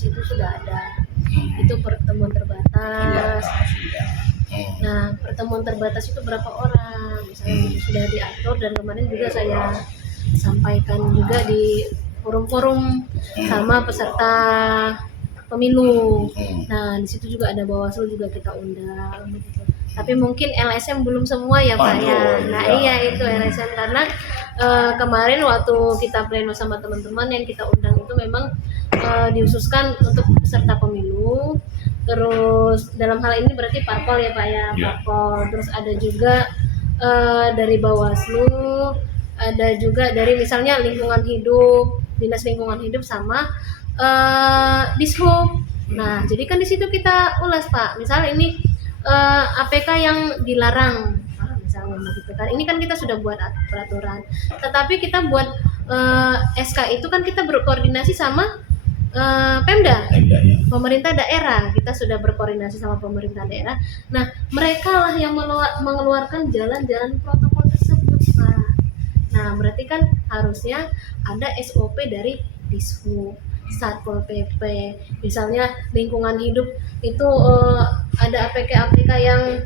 itu sudah ada. Itu pertemuan terbatas. Nah, pertemuan terbatas itu berapa orang? Misalnya sudah diatur, dan kemarin juga saya sampaikan juga di forum-forum sama peserta pemilu. Nah, di situ juga ada Bawaslu juga kita undang gitu. Tapi mungkin LSM belum semua ya Pak ya. Nah iya itu LSM karena kemarin waktu kita pleno sama teman-teman yang kita undang itu memang dihususkan untuk peserta pemilu. Terus dalam hal ini berarti parpol ya Pak ya, parpol. Terus ada juga dari Bawaslu, ada juga dari misalnya lingkungan hidup, dinas lingkungan hidup sama Dishub. Nah, jadi kan di situ kita ulas Pak. Misal ini APK yang dilarang, misalnya begitu kan. Ini kan kita sudah buat peraturan. Tetapi kita buat SK itu kan kita berkoordinasi sama Pemda, pemerintah daerah. Kita sudah berkoordinasi sama pemerintah daerah. Nah, mereka lah yang mengeluarkan jalan-jalan protokol tersebut, Pak. Nah, berarti kan harusnya ada SOP dari Dishub, Satpol PP, misalnya lingkungan hidup itu ada APK yang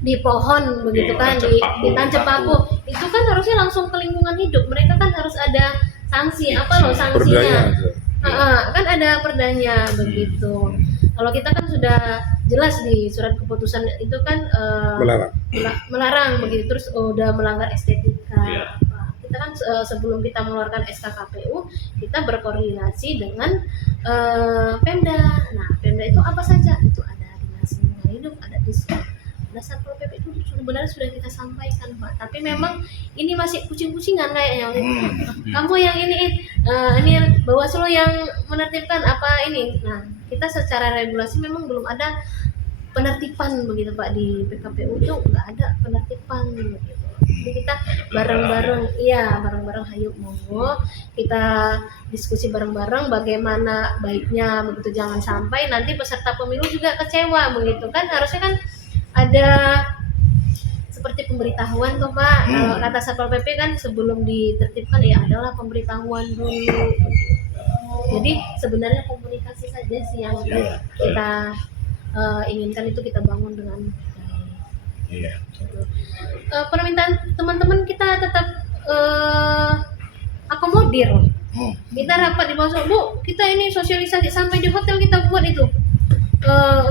di pohon begitu kan, di tancap paku, itu kan harusnya langsung ke lingkungan hidup. Mereka kan harus ada sanksi, apa loh sanksinya? Kan ada perdanya begitu. Kalau kita kan sudah jelas di surat keputusan itu kan melarang begitu, terus udah melanggar estetika. Kita kan sebelum kita mengeluarkan SK KPU, kita berkoordinasi dengan Pemda. Nah, Pemda itu apa saja? Itu ada dinas lingkungan hidup, ada Dishub, ada Satpol PP. Itu sebenarnya sudah kita sampaikan Pak. Tapi memang ini masih kucing-kucingan kayaknya. Kamu yang ini Bawaslu yang menertibkan apa ini. Nah, kita secara regulasi memang belum ada penertiban begitu Pak. Di PKPU itu nggak ada penertiban begitu. Jadi kita bareng-bareng, hayu monggo kita diskusi bareng-bareng bagaimana baiknya begitu, jangan sampai nanti peserta pemilu juga kecewa begitu kan. Harusnya kan ada seperti pemberitahuan tuh Pak. Kata Satpol PP kan sebelum ditertibkan ya adalah pemberitahuan dulu. Jadi sebenarnya komunikasi saja sih yang kita inginkan, itu kita bangun dengan permintaan teman-teman kita tetap akomodir. Kita rapat di Bawaslu, Bu, kita ini sosialisasi sampai di hotel kita buat itu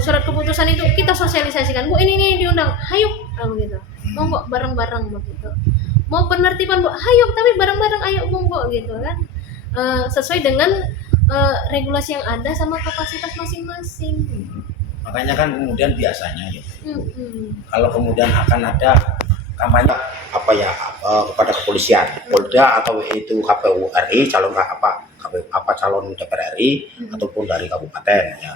surat keputusan itu kita sosialisasikan. Bu, ini diundang, hayu gitu. Monggo bareng-bareng begitu. Mau penertiban Bu, hayu tapi bareng-bareng ayo monggo gitu kan. Sesuai dengan regulasi yang ada sama kapasitas masing-masing. Makanya kan kemudian biasanya ya, kalau kemudian akan ada kampanye kepada kepolisian, Polda atau itu KPU RI, calon calon DPR RI ataupun dari kabupaten ya.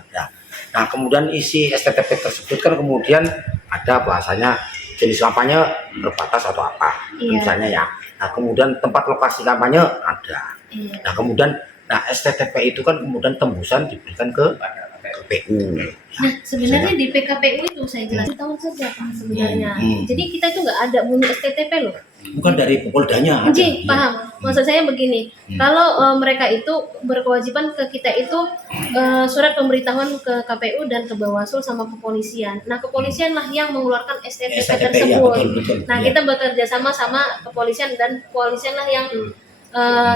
Nah, kemudian isi STTP tersebut kan kemudian ada bahasanya jenis kampanye terbatas atau apa, misalnya ya. Nah, kemudian tempat lokasi kampanye ada. Nah, kemudian STTP itu kan kemudian tembusan diberikan ke KPU. Nah, sebenarnya di PKPU itu saya jelaskan tahun saja Pak sebenarnya. Jadi kita itu nggak ada bunyi STTP loh. Bukan dari Poldanya. Paham. Maksud saya begini, kalau mereka itu berkewajiban ke kita itu surat pemberitahuan ke KPU dan ke Bawaslu sama kepolisian. Nah, kepolisian lah yang mengeluarkan STTP tersebut. Ya, betul. Nah, kita bekerja sama kepolisian, dan kepolisian lah yang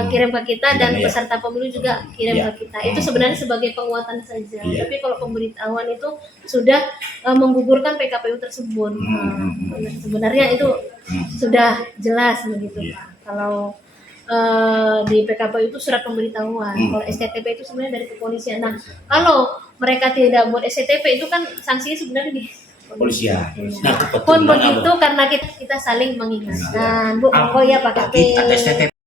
kirim ke kita, dan peserta pemilu juga kirim ke kita. Itu sebenarnya sebagai penguatan saja. Tapi kalau pemberitahuan itu sudah menggugurkan PKPU tersebut. Sebenarnya itu sudah jelas begitu Pak. Kalau di PKPU itu surat pemberitahuan. Kalau STTP itu sebenarnya dari kepolisian. Nah, kalau mereka tidak buat STTP itu kan sanksinya sebenarnya di kepolisian. Nah, pun begitu karena kita saling mengingatkan. Bu, ya Pak KP.